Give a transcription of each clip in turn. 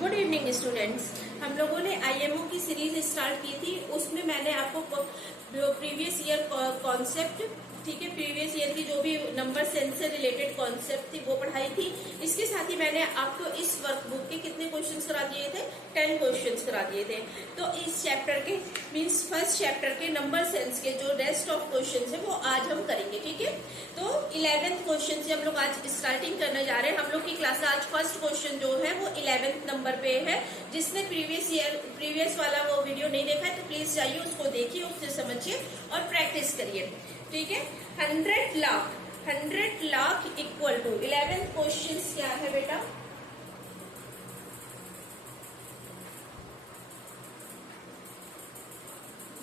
Good evening students. हम लोगों ने आईएमओ की सीरीज स्टार्ट की थी। उसमें मैंने आपको प्रीवियस ईयर कॉन्सेप्ट, ठीक है, प्रीवियस ईयर की जो भी नंबर सेंस से रिलेटेड कॉन्सेप्ट थी वो पढ़ाई थी। इसके साथ ही मैंने आपको इस वर्कबुक के कितने क्वेश्चंस करा दिए थे? 10 क्वेश्चंस करा दिए थे। तो इस चैप्टर के मींस फर्स्ट चैप्टर के नंबर सेंस के जो रेस्ट ऑफ क्वेश्चंस है वो आज हम करेंगे, ठीक है। तो 11th क्वेश्चन से हम लोग आज स्टार्टिंग करने जा रहे हैं। हम लोग की क्लास आज फर्स्ट क्वेश्चन जो है वो 11th नंबर पे है। जिसने प्रीवियस वाला वो वीडियो नहीं देखा है तो प्लीज जाइए उसको देखिए, उससे समझिए और प्रैक्टिस करिए, ठीक है। 100 lakh equal to 11th question क्या है बेटा?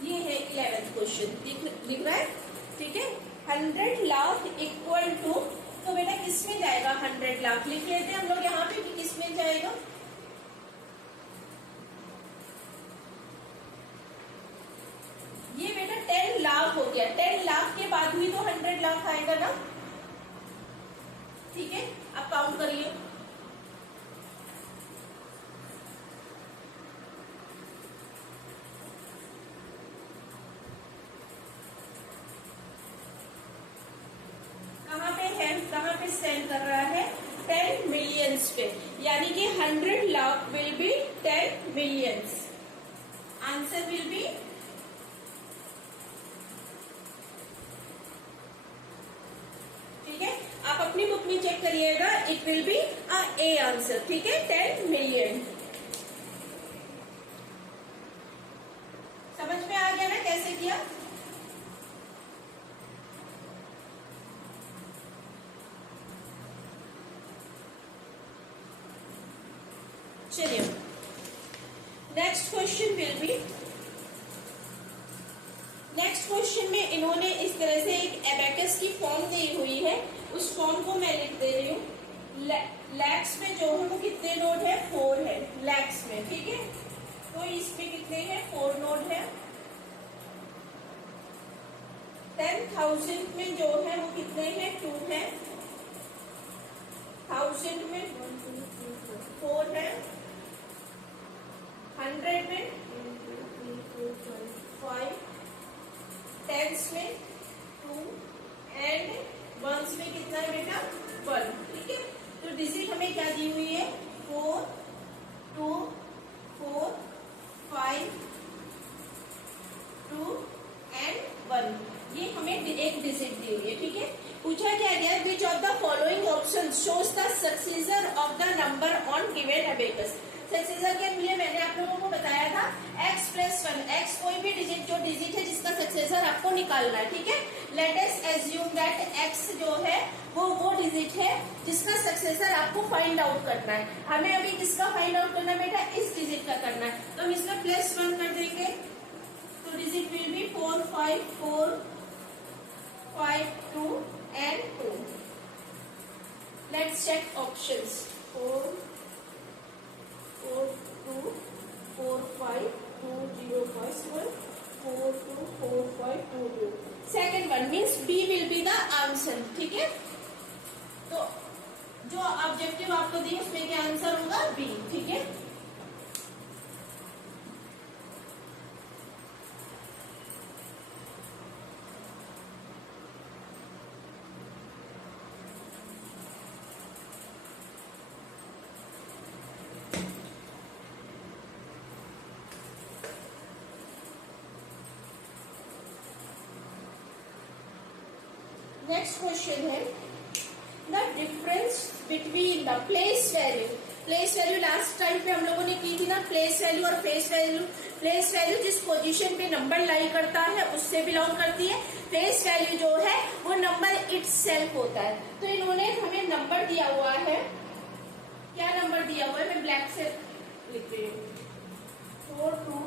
ये है 11th क्वेश्चन, दिख रहा है, ठीक है। 100 लाख इक्वल टू, तो बेटा किस में जाएगा? 100 लाख लिख लेते हैं हम लोग यहाँ पे कि किस में जाएगा। ये बेटा 10 लाख हो गया। 10 लाख के बाद भी तो 100 लाख आएगा ना, ठीक है। अब काउंट करिए। कहाँ पे स्टैंड कर रहा है? 10 मिलियंस पे, यानी कि 100 lakh will be 10 millions. Answer will B ठीक है। आप अपनी बुक में चेक करिएगा, it will B A answer, ठीक है, 10 मिलियन। समझ में आ गया ना कैसे किया? चलिए next question will be, next question में इन्होंने इस तरह से एक एबेकस की फॉर्म दी हुई है। उस फॉर्म को मैं लिख दे रही हूँ। लैक्स में जो है वो कितने नोट है? 4 है लैक्स में, ठीक है। तो इसमें कितने हैं? 4 नोट है। 10,000 में जो है वो कितने हैं? 2 है। 1000 में 4 है। 100 में 5, टेंस में 2 एंड वंस में कितना है बेटा? 1, ठीक है। तो डिजिट हमें क्या दी हुई है? 4, 2, 4, 5, 2 एंड 1। ये हमें एक डिजिट दी हुई है, ठीक है। पूछा क्या गया? विच of the following option shows the successor of the number on given abacus. Successor के लिए मैंने आप लोगों को बताया था x + 1। x कोई भी डिजिट, जो डिजिट है जिसका सक्सेसर आपको निकालना है, ठीक है। Let us assume that x जो है वो डिजिट है जिसका सक्सेसर आपको फाइंड आउट करना है। हमें अभी किसका फाइंड आउट करना है बेटा? इस डिजिट का करना है। तो हम इसमें +1 कर देंगे तो digit will be 4, 5, 4, 5, 2 and 2। Let's check options. 4, 2, 4, 5, 2, 0, 5, 1, 4, 2, 4, 5, 2, 2। Second one means B will be the answer, ठीक है। तो जो ऑब्जेक्टिव आपको दी उसमें क्या आंसर होगा? बी, ठीक है। नेक्स्ट क्वेश्चन है the difference between the place value. Place value last time पे हम लोगों ने की थी ना, प्लेस वैल्यू और फेस वैल्यू। प्लेस वैल्यू जिस पोजीशन पे नंबर लाई करता है उससे बिलोंग करती है। फेस वैल्यू जो है वो नंबर इटसेल्फ होता है। तो इन्होंने हमें नंबर दिया हुआ है, क्या नंबर दिया हुआ है? मैं ब्लैक से लिख रही हूँ। 4, 2,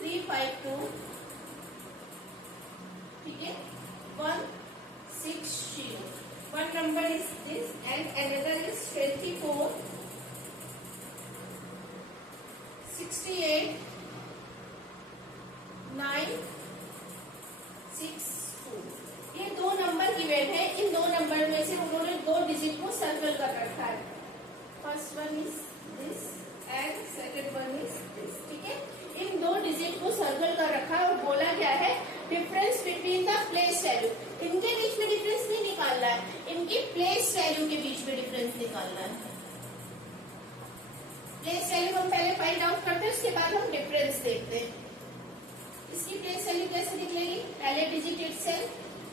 3, 5, 2, ठीक है, 1, 6, 0। One number is this and another is 24, 68, 9, 6, 4। ये दो नंबर गिवन है। इन दो नंबर में से उन्होंने दो डिजिट को सर्कल कर रखा है। First one is this and second one is this, ठीक है। इन दो डिजिट को सर्कल कर रखा है और बोला क्या है, difference between the place value. इनके बीच में डिफरेंस नहीं निकालना है, इनकी प्लेस वैल्यू के बीच में डिफरेंस निकालना है। प्लेस वैल्यू हम पहले फाइंड आउट करते हैं, उसके बाद हम डिफरेंस देखते हैं। इसकी प्लेस वैल्यू कैसे निकलेगी, पहले डिजिट इटसेल्फ,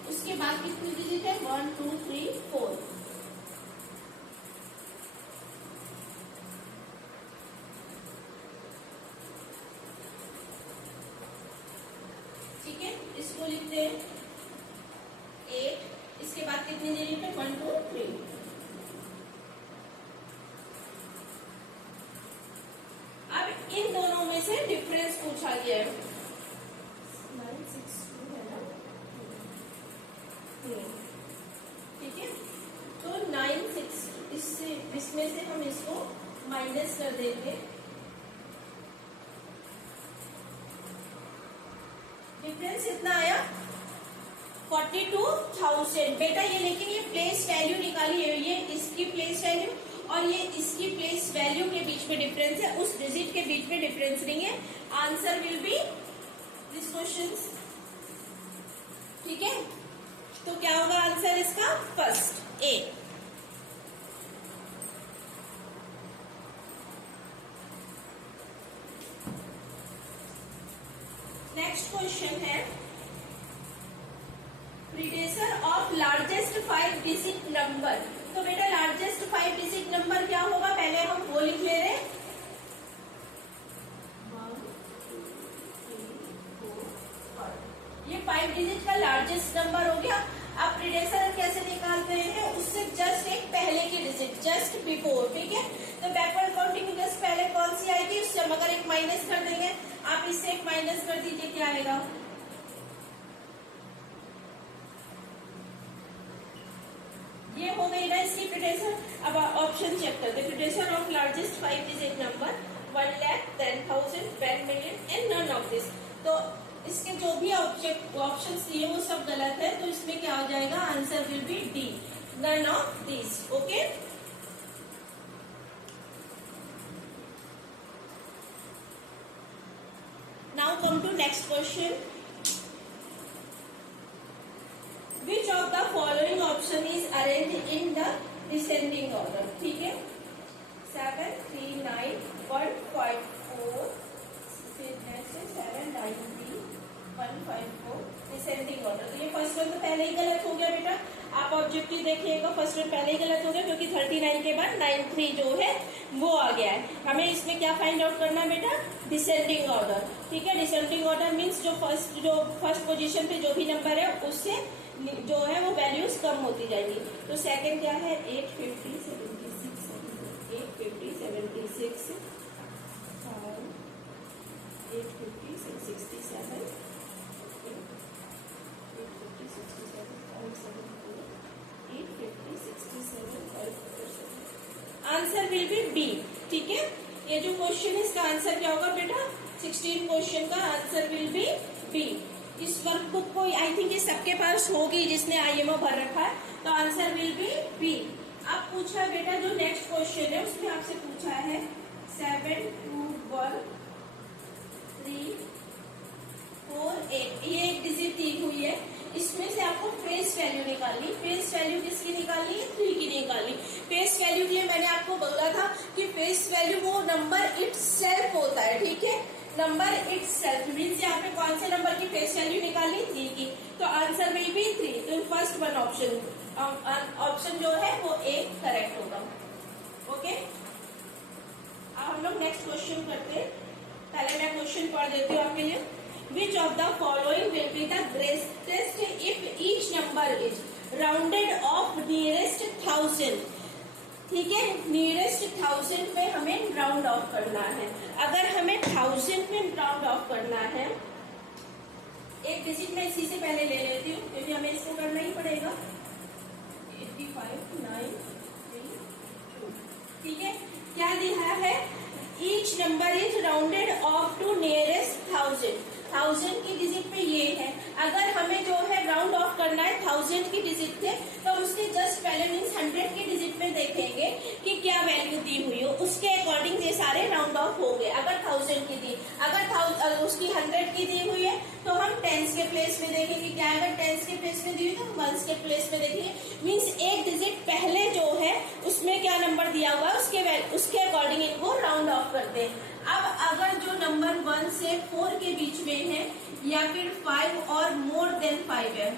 उसके बाद कितनी डिजिट है, 1 2 3 4। ठीक है, इसको लिखते हैं 8, इसके बाद कितनी डिजिट है, 1 2 3। अब इन दोनों में से डिफरेंस पूछा गया है, 9 6 2 है ना, ठीक है। तो 9 6 इसमें से हम इसको माइनस कर देंगे, डिफरेंस इतना आया 42,000। बेटा ये लेकिन ये प्लेस वैल्यू निकाली है, ये इसकी प्लेस वैल्यू और ये इसकी प्लेस वैल्यू के बीच में डिफरेंस है, उस डिजिट के बीच में डिफरेंस नहीं है। Answer will B this question, ठीक है। तो क्या होगा आंसर इसका, फर्स्ट ए। नेक्स्ट क्वेश्चन है, predecessor of largest 5 digit number. तो बेटा लार्जेस्ट 5 डिजिट नंबर क्या होगा, पहले हम वो लिख ले रहे, 1 2 3 4 5। ये 5 डिजिट का लार्जेस्ट नंबर हो गया। अब प्रीडेसर कैसे निकालते हैं, उससे जस्ट एक पहले की डिजिट, जस्ट बिफोर, ठीक है। तो बैकवर्ड काउंटिंग में जस्ट पहले कौन सी आएगी, उससे हम अगर एक माइनस कर देंगे, आप इससे एक माइनस कर दीजिए, क्या आएगा, ये हो गई ना इसकी प्रीडेसर। अब ऑप्शन चेक करते हैं, predecessor of largest 5 digit number 1,00,000 10,000 10 million and none of this. तो इसके जो भी ऑप्शंस दिए वो सब गलत है, तो इसमें क्या हो जाएगा, answer will be D, none of this, okay. Now come to next question, which of the following option is arrange in the descending order, ठीक है। 7 3 9 1 5 4, फिर नेक्स्ट 7 9 3 1 5 4, डिसेंडिंग ऑर्डर। तो ये फर्स्ट वन तो पहले ही गलत हो गया बेटा, आप ऑब्जेक्टिव देखिएगा, फर्स्ट वन पहले ही गलत हो गया क्योंकि 39 के बाद 9 3 जो है वो आ गया है। हमें इसमें क्या फाइंड आउट करना है बेटा, डिसेंडिंग ऑर्डर, ठीक है। डिसेंडिंग ऑर्डर मीन्स जो फर्स्ट पोजीशन पे जो भी नंबर है उससे जो है वो वैल्यूज कम होती जाएगी। तो सेकंड क्या है, 8 50 76 8 50 76 8 50 667 8 50 67 574 8 50 67 547। आंसर विल बी बी, ठीक है। ये जो क्वेश्चन है इसका आंसर क्या होगा बेटा, 16 क्वेश्चन का आंसर विल बी बी। इस वर्कबुक को आई थिंक ये सबके पास होगी जिसने आईएमओ भर रखा है, तो आंसर विल बी बी। अब पूछा है बेटा जो नेक्स्ट क्वेश्चन है उसमें आपसे पूछा है 7 2 1 3 4 8, ये एक डिजिट दी हुई है, इसमें से आपको फेस वैल्यू निकालनी। फेस वैल्यू किसकी निकालनी है, 3 की निकालनी। फेस वैल्यू के लिए मैंने आपको बोला था कि फेस वैल्यू वो नंबर इटसेल्फ होता है, ठीक है। नंबर इटसेल्फ मीन्स यहाँ पे कौन से नंबर की फेस वैल्यू निकालनी, 3 की, तो आंसर विल बी 3। तो फर्स्ट वन ऑप्शन जो है वो ए करेक्ट होगा, ओके। अब हम लोग नेक्स्ट क्वेश्चन करते हैं। पहले मैं क्वेश्चन पढ़ देती हूँ आपके लिए। विच of the following will be the greatest if each number is rounded of nearest 1000, ठीक है। नियरेस्ट 1000 में हमें राउंड ऑफ करना है। अगर हमें 1000 में राउंड ऑफ करना है, एक डिजिट में इसी से पहले ले लेती हूँ क्योंकि हमें इसको करना ही पड़ेगा। 85 9 3 2, ठीक है। क्या दिया है, each number is rounded off to nearest 1000 की डिजिट पे ये है। अगर हमें जो है राउंड ऑफ करना है 1000 की डिजिट से, तो हम उसके जस्ट पहले मीन्स 100 की डिजिट में देखेंगे कि क्या वैल्यू दी हुई हो। सारे राउंड ऑफ हो गए। अगर 1000 की दी, अगर उसकी 100 की दी हुई है तो हम टेंस के प्लेस में देखेंगे। क्या अगर टेंस के प्लेस में दी हुई तो हम वंस के प्लेस में देखेंगे। मीन्स एक डिजिट पहले जो है उसमें क्या नंबर दिया हुआ है उसके अकॉर्डिंग इनको राउंड ऑफ करते हैं। अब अगर जो नंबर 1 से 4 के बीच में है या फिर 5 और मोर देन 5 है,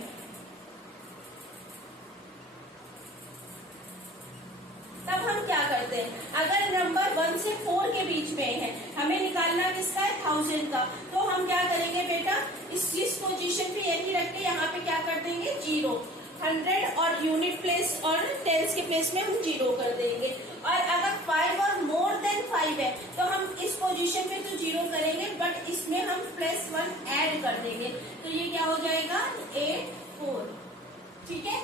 तब हम क्या करते हैं, अगर नंबर 1 से 4 के बीच में है, हमें निकालना किसका है, 1000 का, तो हम क्या करेंगे बेटा, इस पोजीशन पे यही रख के यहाँ पे क्या कर देंगे, 0, 100 और यूनिट प्लेस और टेंस के प्लेस में हम 0 कर देंगे। और अगर 5 और मोर देन 5 है तो हम इस पोजीशन पे तो 0 करेंगे, बट इसमें हम +1 ऐड कर देंगे, तो ये क्या हो जाएगा, 8, 4। ठीक है,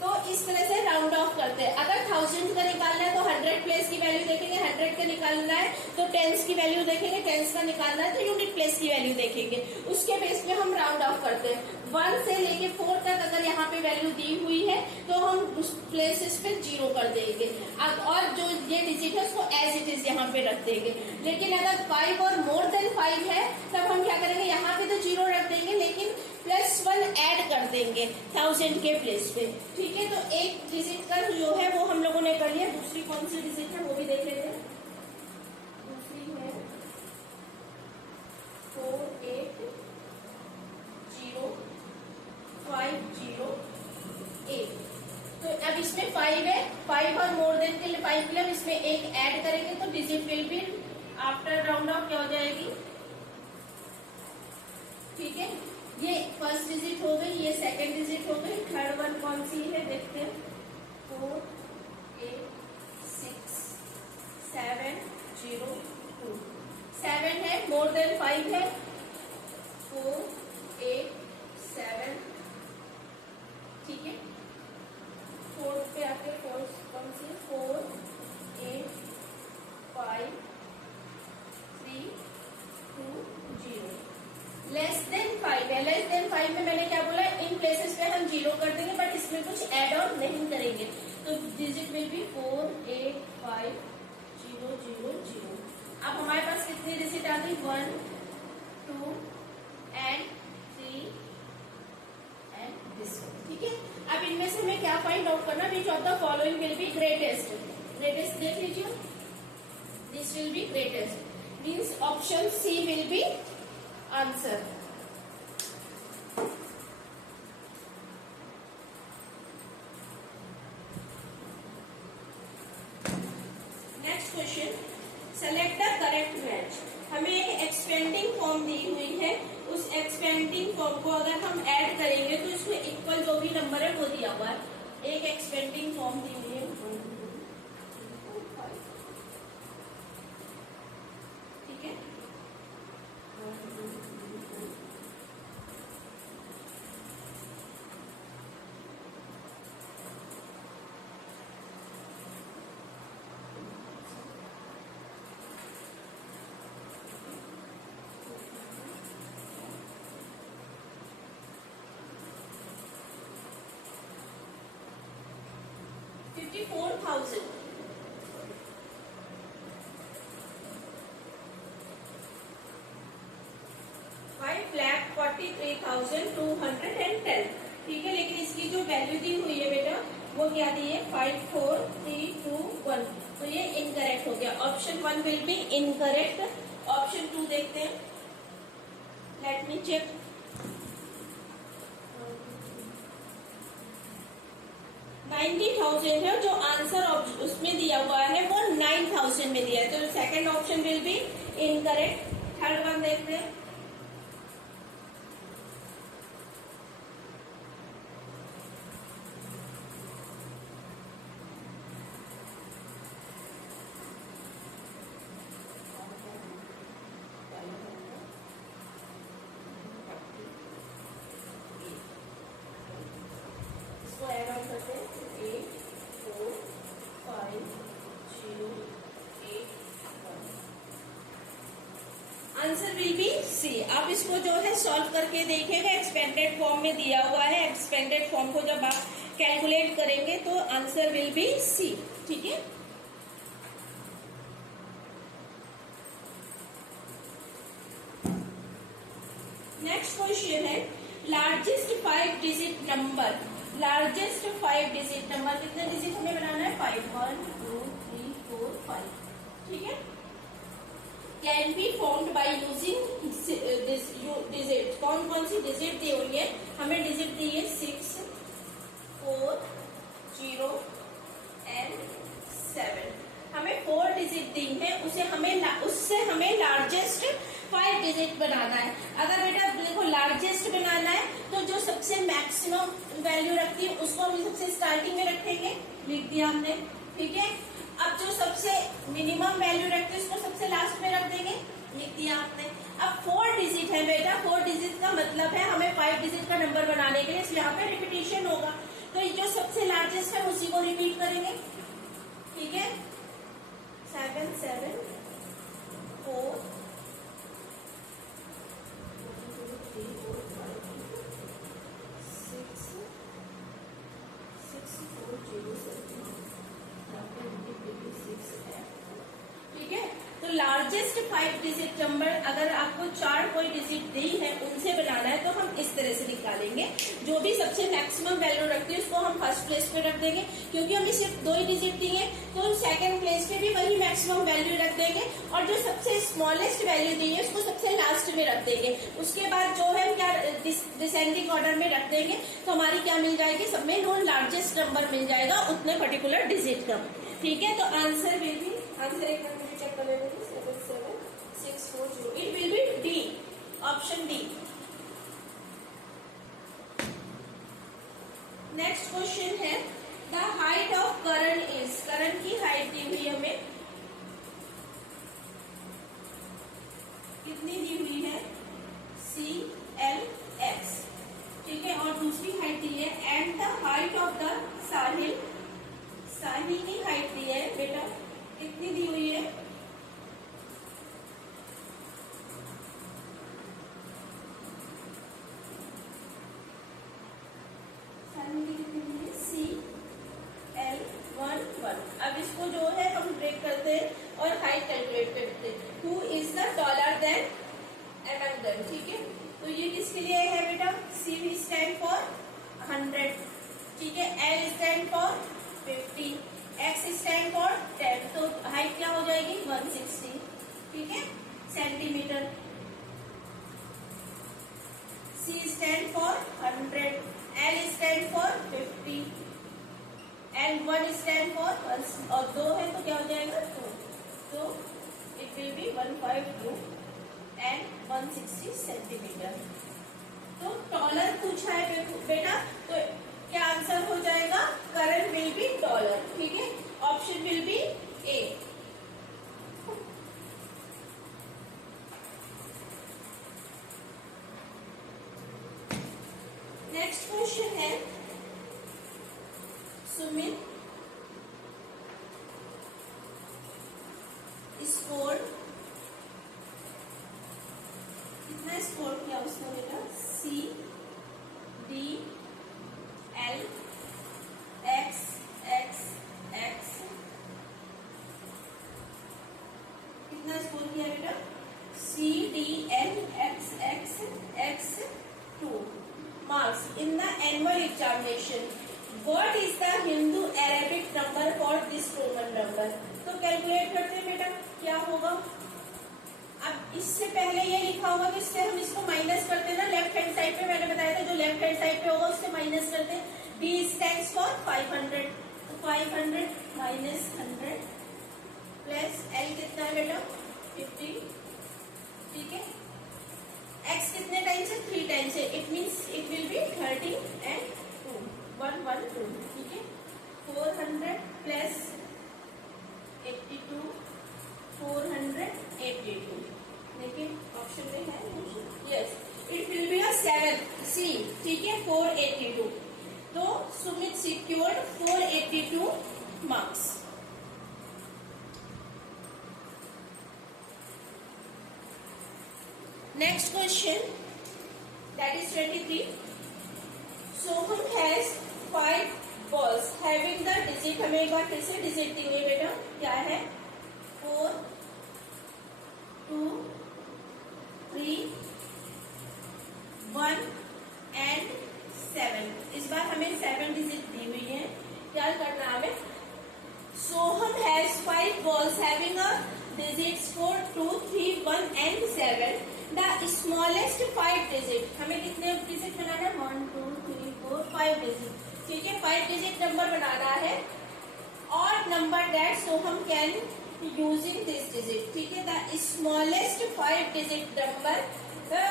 तो इस तरह से राउंड ऑफ करते हैं। अगर 1000 का निकालना है तो 100 प्लेस की वैल्यू देखेंगे, 100 का निकालना है तो टेंस की वैल्यू देखेंगे, टेंस का निकालना है तो यूनिट प्लेस की वैल्यू देखेंगे, उसके बेस में हम राउंड ऑफ करते हैं। 1 से लेके 4 तक अगर यहाँ पे वैल्यू दी हुई है तो हम उस प्लेसेस पे 0 कर देंगे, और जो ये डिजिट है उसको एज इट इज यहाँ पे रख देंगे। लेकिन अगर 5 और मोर देन 5 है तब हम क्या करेंगे, यहाँ पे तो 0 रख देंगे लेकिन +1 ऐड कर देंगे 1000 के प्लेस पे। ठीक है, तो एक डिजिट का जो है वो हम लोगों ने कर लिया। दूसरी कौन सी डिजिट है वो भी देख लेते हैं। दूसरी है 480508। तो अब इसमें 5 है, 5 और मोर देन के लिए 5 के लिए हम इसमें एक ऐड करेंगे तो digit will be after round of क्या हो जाएगी। ठीक है, ये फर्स्ट डिजिट हो गई, ये सेकंड डिजिट हो गई, थर्ड वन कौन सी है देखते हैं, 4 8 6 7 0 2। 7 है, मोर देन 5 है, 4 8 7। ठीक है, फोर्थ पे आके फोर्थ कौन सी, 4 8 5 3 2 0। लेस देन 5 है, लेस देन 5 में मैंने क्या बोला, इन प्लेसेस पे हम 0 कर देंगे बट इसमें कुछ ऐड ऑन नहीं करेंगे, तो डिजिट विल बी 4 8 5 0 0 0। अब हमारे पास कितनी डिजिट आ गई, 1 2 एंड 3 एंड दिस। ठीक है, अब इनमें से हमें क्या फाइंड आउट करना, which of the following will be greatest. Greatest देख लीजिए, this will be greatest, means option C will be answer. Next question, select the correct match. हमें एक एक्सपेंडिंग फॉर्म दी हुई है, उस एक्सपेंडिंग फॉर्म को अगर हम ऐड करेंगे तो इसमें इक्वल जो भी नंबर है वो दिया हुआ है। एक एक्सपेंडिंग फॉर्म दी हुई है, ठीक है, 54,000। $5,43,210। ठीक है, लेकिन इसकी जो वैल्यू दी हुई है बेटा वो क्या दी है, 54,321, तो ये इनकरेक्ट हो गया। Option 1 will be incorrect. Option 2 देखते हैं, लेट मी चेक। 90,000 है, जो आंसर उसमें दिया हुआ है वो 9,000 में दिया है, तो second option will be incorrect. Third one देखते हैं, इसको ऐड ऑन करते हैं, 8 4 5 0 8 1। Answer will be C. आप इसको जो है सॉल्व करके देखिएगा, एक्सपेंडेड फॉर्म में दिया हुआ है। एक्सपेंडेड फॉर्म को जब आप कैलकुलेट करेंगे तो आंसर विल बी सी। ठीक है, नेक्स्ट क्वेश्चन है largest 5 digit number. Largest 5 digit number कितने डिजिट हमें बनाना है? 5, 1 2 3 4 5। ठीक है, can be formed by using digit. कौन कौन सी डिजिट दी हुई है? हमें डिजिट दी है 6, 4, 0 एंड 7। हमें 4 डिजिट दी है, उससे हमें लार्जेस्ट 5 डिजिट बनाना है। अगर बेटा देखो लार्जेस्ट बनाना है तो जो सबसे मैक्सिमम वैल्यू रखती है उसको हम सबसे स्टार्टिंग में रखेंगे, लिख दिया हमने। ठीक है, अब जो सबसे मिनिमम वैल्यू रखती है उसको सबसे लास्ट में रख देंगे, लिख दिया आपने। अब 4 डिजिट है बेटा, 4 डिजिट का मतलब है हमें 5 डिजिट का नंबर बनाने के लिए यहाँ पे रिपीटेशन होगा, तो जो सबसे लार्जेस्ट है उसी को रिपीट करेंगे। ठीक है, 7 7 4 3 4 5 6 6 4 0 7। ठीक है, तो लार्जेस्ट 5 डिजिट नंबर अगर आपको 4 कोई डिजिट दी है उनसे बनाना है तो हम इस तरह से निकालेंगे। जो भी सबसे मैक्सिमम वैल्यू रखती है उसको हम फर्स्ट प्लेस पे रख देंगे, क्योंकि हमें सिर्फ 2 ही डिजिट दी है तो सेकंड प्लेस पे भी वही मैक्सिमम वैल्यू रख देंगे, और जो सबसे स्मॉलेस्ट वैल्यू दी है उसको सबसे लास्ट में रख देंगे। उसके बाद जो है क्या डिसेंडिंग ऑर्डर में रख देंगे, तो हमारी क्या मिल जाएगी? सब में नो लार्जेस्ट नंबर मिल जाएगा उतने पर्टिकुलर डिजिट का। ठीक है, तो आंसर विल बी, आंसर एक बार मुझे चेक कर लेने दो, 7 7 6 4 0। It will be D, option D. Next question है the height of Karan is. Karan की हाइट दी हुई हमें, कितनी दी हुई है? CL(x). ठीक है, और दूसरी हाइट दी है and the height of the Sahil. Sahil की हाइट दी है बेटा, कितनी दी हुई है? साहिल की कितनी दी है? CL(1) अब इसको जो है हम ब्रेक करते हैं और हाइट कैलकुलेट करते हैं। Who is the taller than among them. ठीक है, तो ये किसके लिए है बेटा? C stand for 100। ठीक है, L stand for 50, X stand for 10, तो हाइट क्या हो जाएगी? 160। ठीक है, centimetre. C stand for 100, L stand for 50 and 1 stand for 1, और 2 है तो क्या हो जाएगा? 2, तो it will B 152 and 160 centimetre. तो टॉलर पूछा है बेटा, तो क्या आंसर हो जाएगा? करण विल बी टॉलर। ठीक है, option will B A. Next question है सुमित स्कोर, कितना स्कोर किया उसने बेटा? C D L X X X। कितना स्कोर किया बेटा? C D L X X X 2 marks in the annual examination. What is the Hindu Arabic number for this Roman number? तो calculate करते हैं बेटा, क्या होगा? अब इससे पहले ये लिखा होगा कि इससे हम इसको माइनस करते हैं ना, लेफ्ट हैंड साइड पे मैंने बताया था जो लेफ्ट हैंड साइड पे होगा उससे माइनस करते हैं। D स्टैंड्स फॉर 500, तो 500 माइनस 100 प्लस L कितना है बेटा? 50। ठीक है, X कितने टाइम्स है? 3 टाइम्स है, it means it will B 30 and 2 112। ठीक है, 400 प्लस 82 482। देखिए ऑप्शन में है, yes it will be a 7 C। ठीक है, 482। तो Sumit secured 482 marks. Next question that is 23। Sohan has 5 balls having the digit, हमें एक बार फिर से डिजिट दी हुई बेटा, क्या है? 4 2 3 5 balls having a digits 4, 2, 3, 1 and 7. The smallest 5 digit, हमें कितने डिजिट बनाना है? 1, 2, 3, 4, 5 डिजिट. ठीक है, 5 डिजिट नंबर बनाना है. Odd number that so हम can using this digit. ठीक है, the smallest 5 digit number, the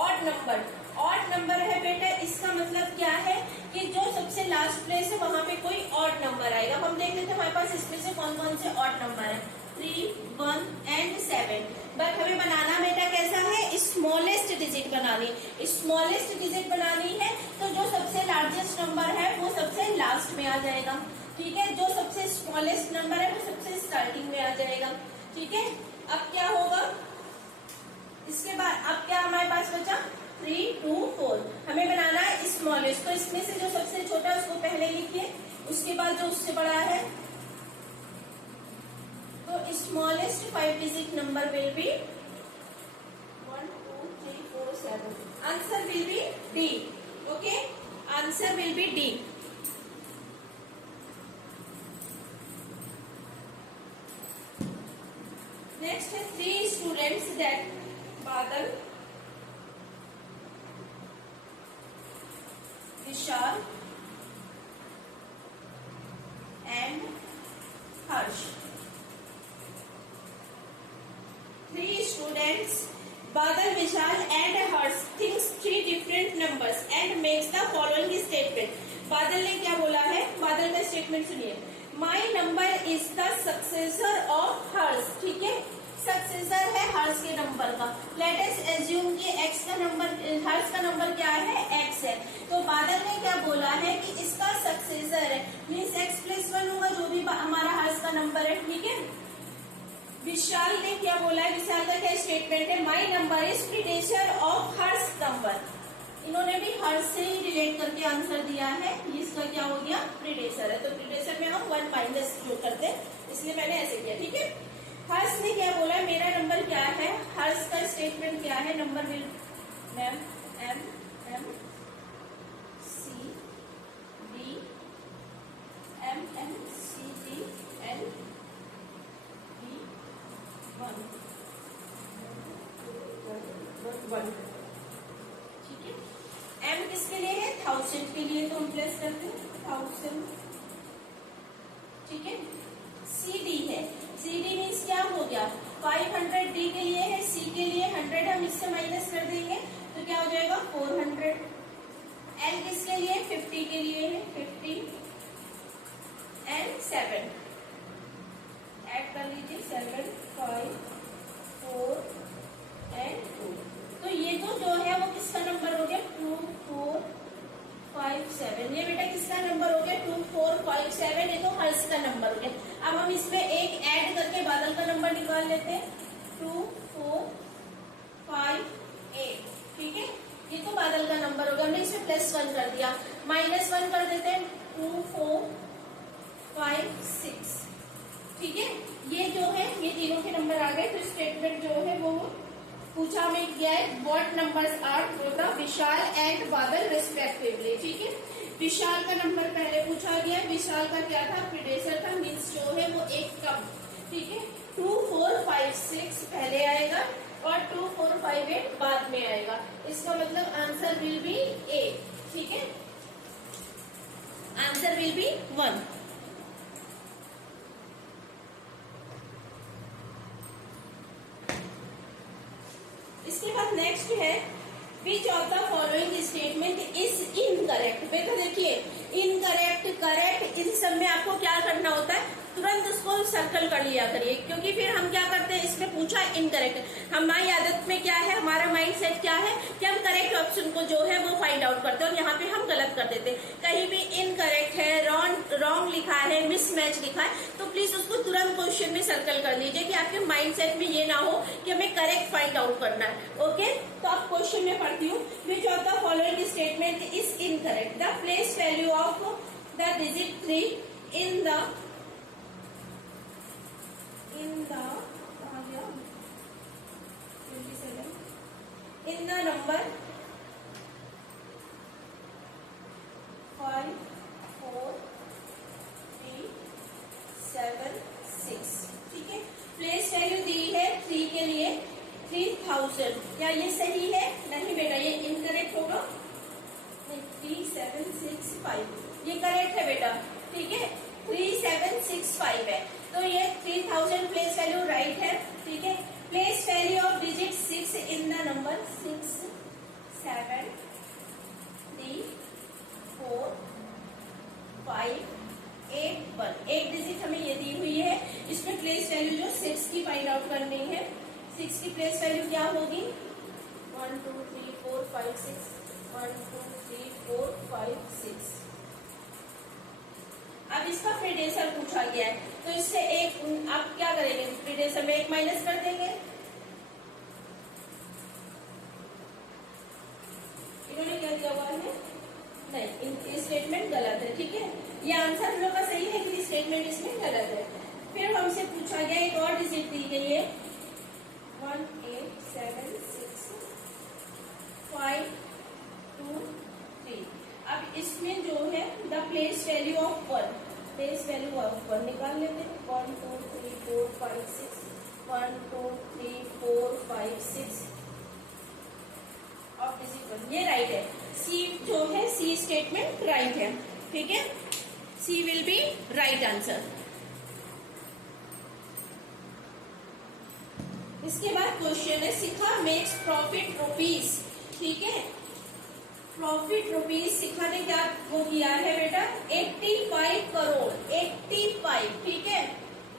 odd number. Odd number है बेटा, इसका मतलब क्या है कि जो सबसे लास्ट प्लेस है वहां पे कोई ऑड नंबर आएगा. हम देख लेते हैं हमारे पास इसमें से कौन कौन से ऑड नंबर है. 3, 1 एंड 7. बट हमें बनाना बेटा कैसा है? स्मॉलेस्ट डिजिट बनानी. स्मॉलेस्ट डिजिट बनानी है तो जो सबसे लार्जेस्ट नंबर है वो सबसे लास्ट में आ जाएगा. ठीक है, जो सबसे स्मॉलेस्ट नंबर है वो सबसे स्टार्टिंग में आ जाएगा. ठीक है, अब क्या होगा? इसके बाद अब क्या हमारे पास बचा? 3, 2, 4. हमें बनाना है स्मॉलेस्ट, तो इसमें से जो सबसे छोटा है उसको पहले लिखिए, उसके बाद जो उससे बड़ा है. तो smallest 5 digit number will be 1, 2, 3, 4, 7. Answer will be D. Okay, answer will be D. Next है 3 स्टूडेंट्स दैट बादल, विशाल and Harsh. 3 students, Badal, Vishal and Harsh thinks 3 different numbers and makes the following statement. बादल ने क्या बोला है? बादल का statement सुनिए. My number is the successor of Harsh. ठीक है, सक्सेसर है हर्ष के नंबर का. लेट अस एज्यूम कि एक्स का नंबर, हर्ष का नंबर क्या है? एक्स है. तो बादल ने क्या बोला है कि इसका सक्सेसर है, मीन्स एक्स प्लस 1 होगा जो भी हमारा हर्ष का नंबर है. ठीक है, विशाल ने क्या बोला है? विशाल का क्या स्टेटमेंट है? My number is predecessor of Harsh number. इन्होंने भी हर्ष से ही रिलेट करके आंसर दिया है. इसका क्या हो गया? प्रीडेसर है. तो प्रीडेसर में हम 1 माइनस जो करते हैं, इसलिए मैंने ऐसे किया. ठीक है, हर्ष ने क्या बोला? मेरा नंबर क्या है? हर्ष का स्टेटमेंट क्या है? Number will M M M C D M M C D L B 1. ठीक है, एम किसके लिए है? 1000 के लिए, तो हम प्लस करते हैं 1000. ठीक है, सी डी है. सी डी मीन्स क्या हो गया? 500 डी के लिए है, सी के लिए 100. हम इससे माइनस कर देंगे तो क्या हो जाएगा? 400. एल किसके लिए? 50 के लिए है, 50 एंड 7. ऐड कर लीजिए 7, 5, 4 एंड 2. तो ये जो है वो किसका नंबर हो गया? 2, 4, 5, 7. ये बेटा किसका नंबर हो गया? 2, 4, 5, 7. ये तो हर्ष का नंबर हो गया. अब हम इसमें एक ऐड करके बादल का नंबर निकाल लेते हैं. 2, 4, 5, 8. ठीक है, ये तो बादल का नंबर हो गया. हमने इसमें +1 कर दिया. -1 कर देते हैं. 2, 4, 5, 6. ठीक है, ये जो है ये तीनों के नंबर आ गए. तो स्टेटमेंट जो है वो पूछा हमें क्या है? What numbers are the Vishal and Badal respectively. ठीक है, विशाल का नंबर पहले पूछा गया. विशाल का क्या था? प्रीडेसर था, मीन्स जो है वो एक कम. ठीक है, 2, 4, 5, 6 पहले आएगा और 2, 4, 5, 8 बाद में आएगा. इसका मतलब आंसर विल बी ए. ठीक है, आंसर विल बी 1. इसके बाद नेक्स्ट है विच of the following statement is incorrect. बेटा देखिए, इनकरेक्ट, करेक्ट, इन सब में आपको क्या करना होता है? तुरंत उसको सर्कल कर लिया करिए, क्योंकि फिर हम क्या करते हैं? इसमें पूछा इनकरेक्ट. हमारी आदत में क्या है? हमारा माइंड सेट क्या है कि हम करेक्ट ऑप्शन को जो है वो फाइंड आउट करते हैं और यहाँ पे हम गलत कर देते हैं. कहीं भी इनकरेक्ट है, रॉन्ग लिखा है, मिसमैच लिखा है, तो प्लीज उसको तुरंत क्वेश्चन में सर्कल कर लीजिए कि आपके माइंड सेट में ये ना हो कि हमें करेक्ट फाइंड आउट करना है. ओके, तो आप क्वेश्चन में पढ़ती हूँ. विच of the following statement is incorrect? The place value of the digit 3 in the in the number 5, 4, 3, 7, 6। ठीक है, प्लेस वैल्यू दी है 3 के लिए 3000। क्या ये सही है? नहीं बेटा, ये इनकरेक्ट होगा। 3765 ये करेक्ट है बेटा। ठीक है, 3765 है, तो ये 3000 प्लेस वैल्यू राइट है। ठीक है, place value of digit 6 in the number 6 7 3 4 5 8 1। एक डिजिट हमें ये दी हुई है, इसमें प्लेस वैल्यू जो 6 की फाइंड आउट करनी है। 6 की प्लेस वैल्यू क्या होगी? 1 2 3 4 5 6 1 2 3 4 5 6। अब इसका प्रीडेसर पूछा गया है, तो इससे एक आप क्या करेंगे? प्रीडेसर में एक माइनस कर देंगे। इन्होंने क्या दिया हुआ है? नहीं, ये स्टेटमेंट गलत है। ठीक है, ये आंसर हम लोग का सही है कि स्टेटमेंट इसमें गलत है। फिर हमसे पूछा गया, एक और डिजिट दी गई है 1 8 7 6 5 2 3। अब इसमें जो है the place value of 1, place value of 1 निकाल लेते हैं। 1 2 3 4 5 6 1 2 3 4 5 6 ऑफ डिजिट 1, ये राइट है। सी जो है, सी स्टेटमेंट राइट है। ठीक है, सी विल बी राइट आंसर। इसके बाद क्वेश्चन है, शिखा मेक्स प्रॉफिट रुपीज। ठीक है, प्रॉफिट रुपीज शिखा ने क्या वो किया है बेटा? 85 करोड़ 85। ठीक है,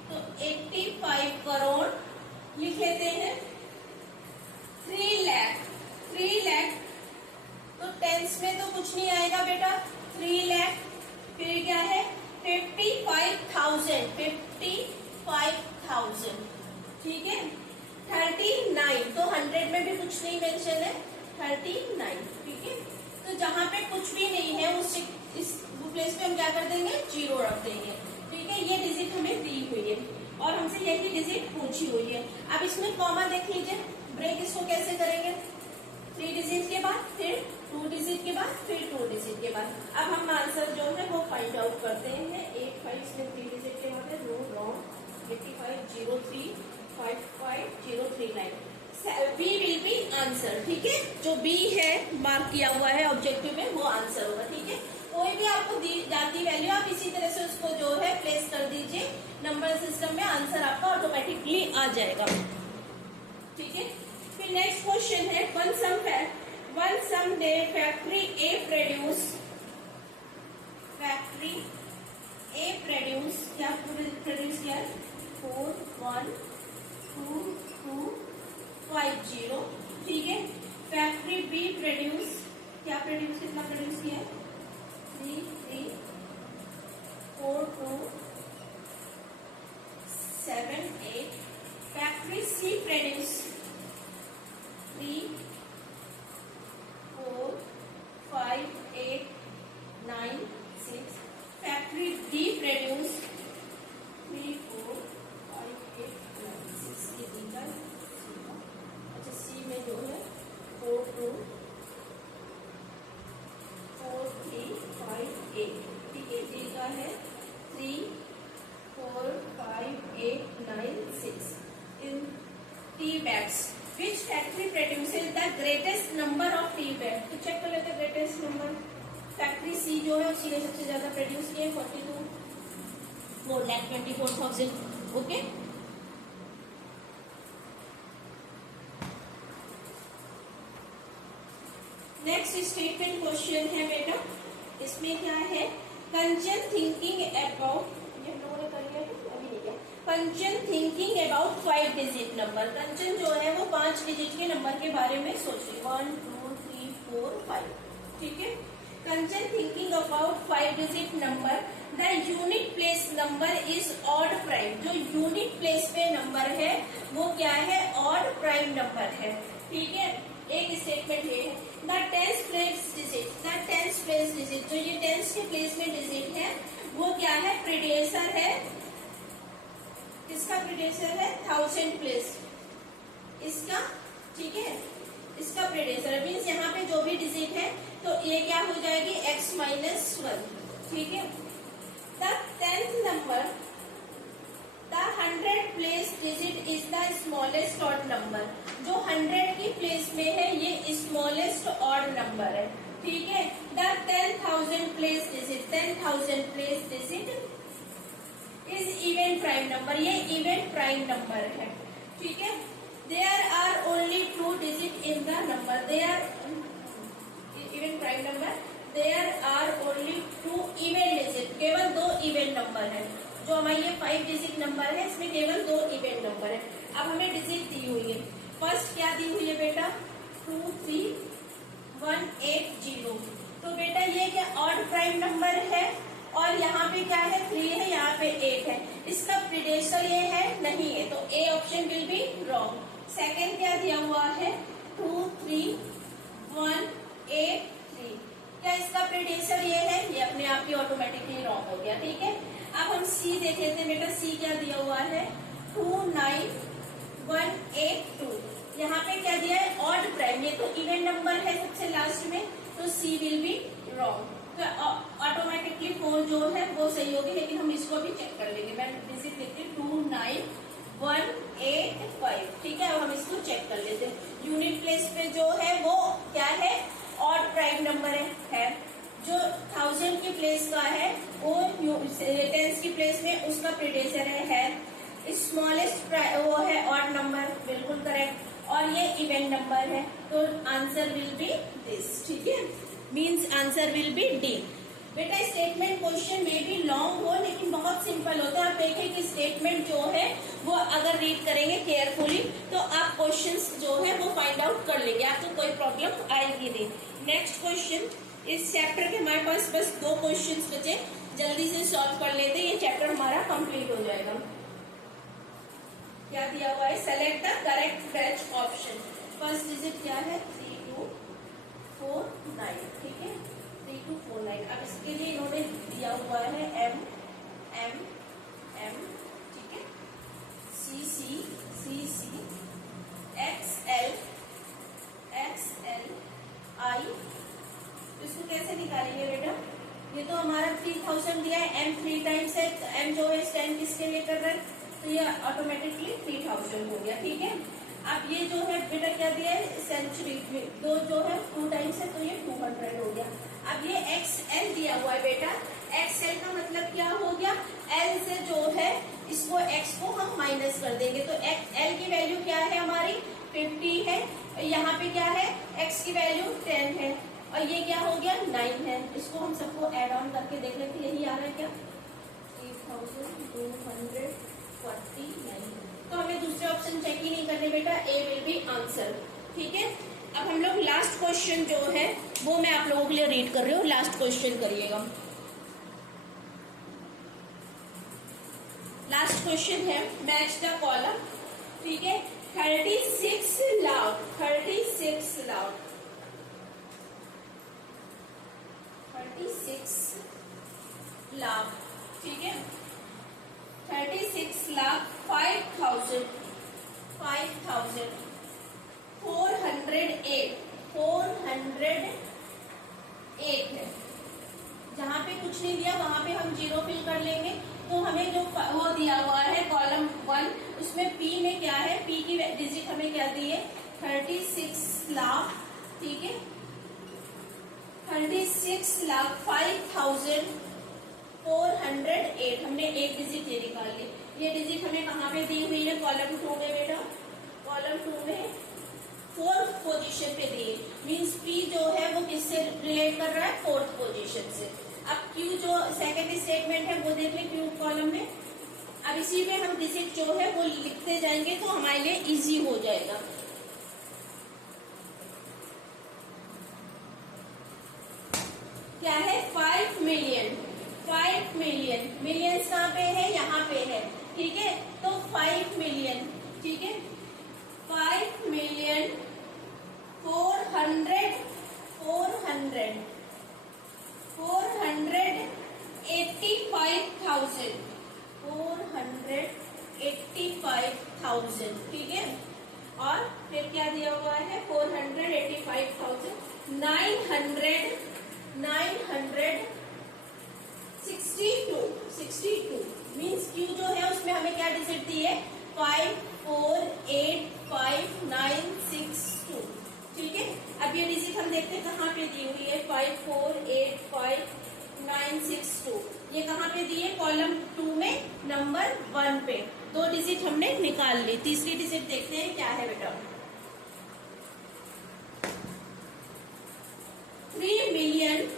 तो 85 करोड़ लिख लेते हैं। 3 लाख तो टेंस में तो कुछ नहीं आएगा बेटा। 3 लाख, फिर क्या है? 55,000 55,000। ठीक है, 39 तो 100 में भी कुछ नहीं मेंशन है। 39। ठीक है, तो जहां पे कुछ भी नहीं है इस प्लेस पे हम क्या कर देंगे? 0 रख देंगे। ठीक है, ये डिजिट हमें दी हुई है और हमसे यही डिजिट पूछी हुई है। अब इसमें कॉमा देख लीजिए, ब्रेक इसको कैसे करेंगे? 3 डिजिट के बाद, फिर 2 डिजिट के बाद, फिर 2 डिजिट के बाद। अब हम आंसर जो है वो फाइंड आउट करते हैं। 85 इसमें 3 डिजिट के बाद है, no wrong. 85 0 3 5 5 0 3 9 B will be answer. ठीक है, जो बी है मार्क किया हुआ है ऑब्जेक्टिव में, वो आंसर होगा। ठीक है, कोई भी आपको दी जाती वैल्यू आप इसी तरह से उसको जो है प्लेस कर दीजिए नंबर सिस्टम में, आंसर आपका ऑटोमेटिकली आ जाएगा। ठीक है, फिर नेक्स्ट क्वेश्चन है, वन सम डे फैक्ट्री ए प्रोड्यूस क्या प्रोड्यूस किया? 4 1 2 2 5 0। ठीक है, फैक्ट्री बी कितना प्रोड्यूस किया? 3 3 4 2 7 8। Factory C produce 3 4 5 8 9 6। Factory D produce 3 4 5 8 9 6। ये दी है। अच्छा, सी में जो है 4 2 4 3 5 8। ठीक है, डी का है 3 4 5 8 9 6 इन tea bags. Which factory produces the greatest number of tea bag? तो चेक कर लेते हैं ग्रेटेस्ट नंबर। फैक्ट्री सी जो है उसी ने सबसे ज्यादा प्रोड्यूस किए 42 4,24,000। ओके, नेक्स्ट स्टेटमेंट क्वेश्चन है बेटा, इसमें क्या है? कंचन थिंकिंग अबाउट, ये हम लोगों ने कर लिया था अभी नहीं किया। कंचन थिंकिंग अबाउट 5 डिजिट नंबर। कंचन जो है वो 5 डिजिट के नंबर के बारे में सोच रही। 1 2 3 4 5। ठीक है, Kanchan thinking about 5 digit number. The unit place number is odd prime. जो यूनिट प्लेस पे नंबर है वो क्या है? ऑड प्राइम नंबर है। ठीक है, एक स्टेटमेंट ये है, द टेंथ प्लेस डिजिट, जो ये टेंथ के प्लेस में डिजिट है वो क्या है? प्रीडेसर है। किसका प्रीडेसर है? 1000 प्लेस इसका। ठीक है, इसका प्रीडेसर मीन्स यहाँ पे जो भी डिजिट है तो ये क्या हो जाएगी? x -1। ठीक है, the 10th number, the place digit is the smallest odd number. जो 100 की प्लेस में है ये स्मॉलेस्ट ऑड नंबर है, ठीक है। The 10,000 place digit, 10,000 place digit is even prime number, ये इवन प्राइम नंबर है, ठीक है। There are only 2 digit in the number, there even prime number, there are only 2 even digit, केवल 2 even number है। जो हमारी ये 5 डिजिट नंबर है इसमें केवल 2 इवन नंबर है। अब हमें डिजिट दी हुई है, फर्स्ट क्या दी हुई है बेटा, 23180। तो बेटा ये क्या ऑड प्राइम नंबर है, और यहाँ पे क्या है 3 है, यहाँ पे 8 है, इसका प्रीडेशर ये है नहीं है, तो A option will be wrong. Second क्या दिया हुआ है 23183, क्या इसका प्रीडेशर ये है, ये अपने आप ही ऑटोमेटिकली रॉन्ग हो गया, ठीक है। अब हम सी देख लेते हैं बेटा, सी क्या दिया हुआ है 29182, यहाँ पे क्या दिया है ऑड प्राइम, ये तो इवन नंबर है सबसे लास्ट में, तो सी विल बी रॉन्ग। तो ऑटोमेटिकली 4 जो है वो सही होगी, लेकिन हम इसको भी चेक कर लेंगे। मैं डिजिट लिखती हूँ 29185, ठीक है। अब हम इसको चेक कर लेते हैं। यूनिट प्लेस पे जो है वो क्या है ऑड प्राइम नंबर है। जो 1000 की प्लेस का है वो 10s की प्लेस में उसका प्रीडेशर है स्मॉलेस्ट वो है ऑड नंबर, बिल्कुल करेक्ट, और ये इवन नंबर है, तो आंसर विल बी दिस, ठीक है। Means answer will be D. बेटा स्टेटमेंट क्वेश्चन में भी लॉन्ग हो लेकिन बहुत सिंपल होता है। आप देखें कि स्टेटमेंट जो है वो अगर रीड करेंगे केयरफुली तो आप क्वेश्चंस जो है वो फाइंड आउट कर लेंगे, आपको कोई प्रॉब्लम आएगी नहीं। नेक्स्ट क्वेश्चन, इस चैप्टर के हमारे पास बस 2 क्वेश्चंस बचे, जल्दी से सॉल्व कर लेते हैं, ये चैप्टर हमारा कंप्लीट हो जाएगा। क्या दिया हुआ है, select the correct batch option. First digit क्या है 3249, ठीक है 3249। अब इसके लिए इन्होंने दिया हुआ है एम एम एम, ठीक है, सी सी सी सी, एक्स एल आई। इसको कैसे निकालेंगे बेटा, ये तो हमारा 3000 दिया है, एम 3 टाइम्स है, एम जो है स्टैंड किसके लिए कर रहा है, तो ये ऑटोमेटिकली 3000 हो गया, ठीक है। अब ये जो है बेटा क्या दिया है सेंचुरी, 2 जो है 2 टाइम्स है, तो ये 200 हो गया। अब ये एक्स एल दिया हुआ है बेटा, एक्स एल का मतलब क्या हो गया, एल से जो है इसको एक्स को हम माइनस कर देंगे, तो एल की वैल्यू क्या है हमारी 50 है, यहाँ पे क्या है एक्स की वैल्यू 10 है, और ये क्या हो गया 9 है। इसको हम सबको एड ऑन करके देख लेते, यही आ रहा है क्या 3249। तो हमें दूसरे ऑप्शन चेक ही नहीं करने बेटा, ए विल बी आंसर, ठीक है। अब हम लोग लास्ट क्वेश्चन जो है वो मैं आप लोगों के लिए रीड कर रही हूँ, लास्ट क्वेश्चन करिएगा। लास्ट क्वेश्चन है मैच द कॉलम, ठीक है। 36 लाख 36 लाख 36 लाख, ठीक है। 36 लाख 5,000 408 है। जहाँ पे कुछ नहीं दिया वहां पे हम 0 फिल कर लेंगे, तो हमें जो वो दिया हुआ है कॉलम 1 उसमें पी में क्या है, पी की डिजिट हमें क्या दी है 36 लाख, ठीक है। 36 लाख 5,408, हमने एक डिजिट ये निकाल ली। ये डिजिट हमें कहाँ पे दी हुई है कॉलम 2 में बेटा, कॉलम 2 में 4th पोजीशन पे दी है, मीन्स पी जो है वो किससे रिलेट कर रहा है 4th पोजीशन से। अब क्यू जो सेकेंड स्टेटमेंट है वो देख ले क्यू कॉलम में। अब इसी में हम डिजिट जो है वो लिखते जाएंगे तो हमारे लिए इजी हो जाएगा। क्या है 5 मिलियन, 5 मिलियन, मिलियंस कहाँ पे है यहाँ पे है, ठीक है। तो 5 मिलियन, ठीक है, 5 मिलियन 485,000, ठीक है। और फिर क्या दिया हुआ है 485,962 मीन्स क्यू जो है उसमें हमें क्या डिजिट दी है 548596 ठीक है। अब ये डिजिट हम देखते हैं कहाँ पे दी हुई है, 548596 ये कहाँ पे दी है, कॉलम 2 में नंबर 1 पे। 2 डिजिट हमने निकाल ली। तीसरी डिजिट देखते हैं क्या है बेटा, 3 मिलियन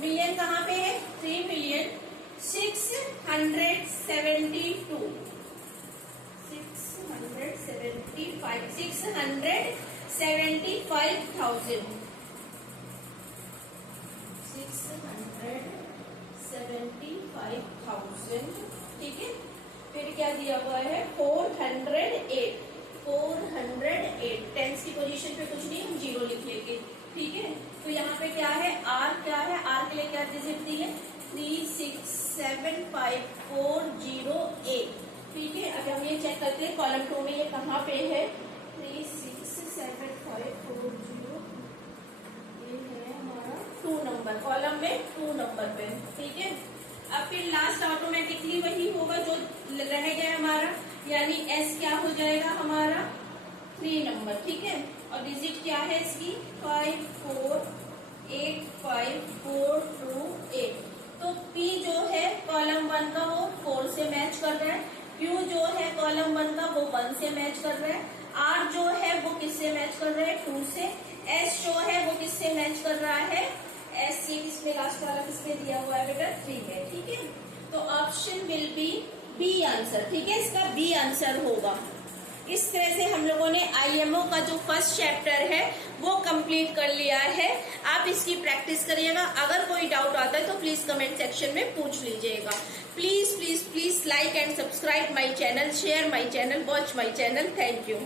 मिलियन कहाँ पे है, 3,672,675 675,000 ठीक है। फिर क्या दिया हुआ है, 408 टेंस की पोजीशन पे कुछ नहीं, हम 0 लिख लेंगे ठीक है। तो यहाँ पे क्या है, आर क्या है, आर के लिए क्या डिजिट दी है, 3675408 ठीक है। अब हम ये चेक करते हैं कॉलम 2 में ये कहाँ पे है, 3675408 ये है हमारा 2 नंबर, कॉलम में 2 नंबर पे ठीक है। अब फिर लास्ट ऑटोमेटिकली वही होगा जो रह गया हमारा, यानी एस क्या हो जाएगा हमारा 3 नंबर ठीक है। और डिजिट क्या है इसकी, 5485428। तो पी जो है कॉलम 1 का वो 4 से मैच कर रहा है, क्यू जो है कॉलम 1 का वो 1 से मैच कर रहा है, आर जो है वो किससे मैच कर रहा है, 2 से, एस जो है वो किससे मैच कर रहा है, एस सी इसमें लास्ट वाला किसमें दिया हुआ है बेटा, 3 है ठीक है। तो option will be B answer ठीक है, इसका बी आंसर होगा। इस तरह से हम लोगों ने आईएमओ का जो फर्स्ट चैप्टर है वो कंप्लीट कर लिया है। आप इसकी प्रैक्टिस करिएगा, अगर कोई डाउट आता है तो प्लीज कमेंट सेक्शन में पूछ लीजिएगा। Please please please like and subscribe my channel, share my channel, watch my channel. Thank you.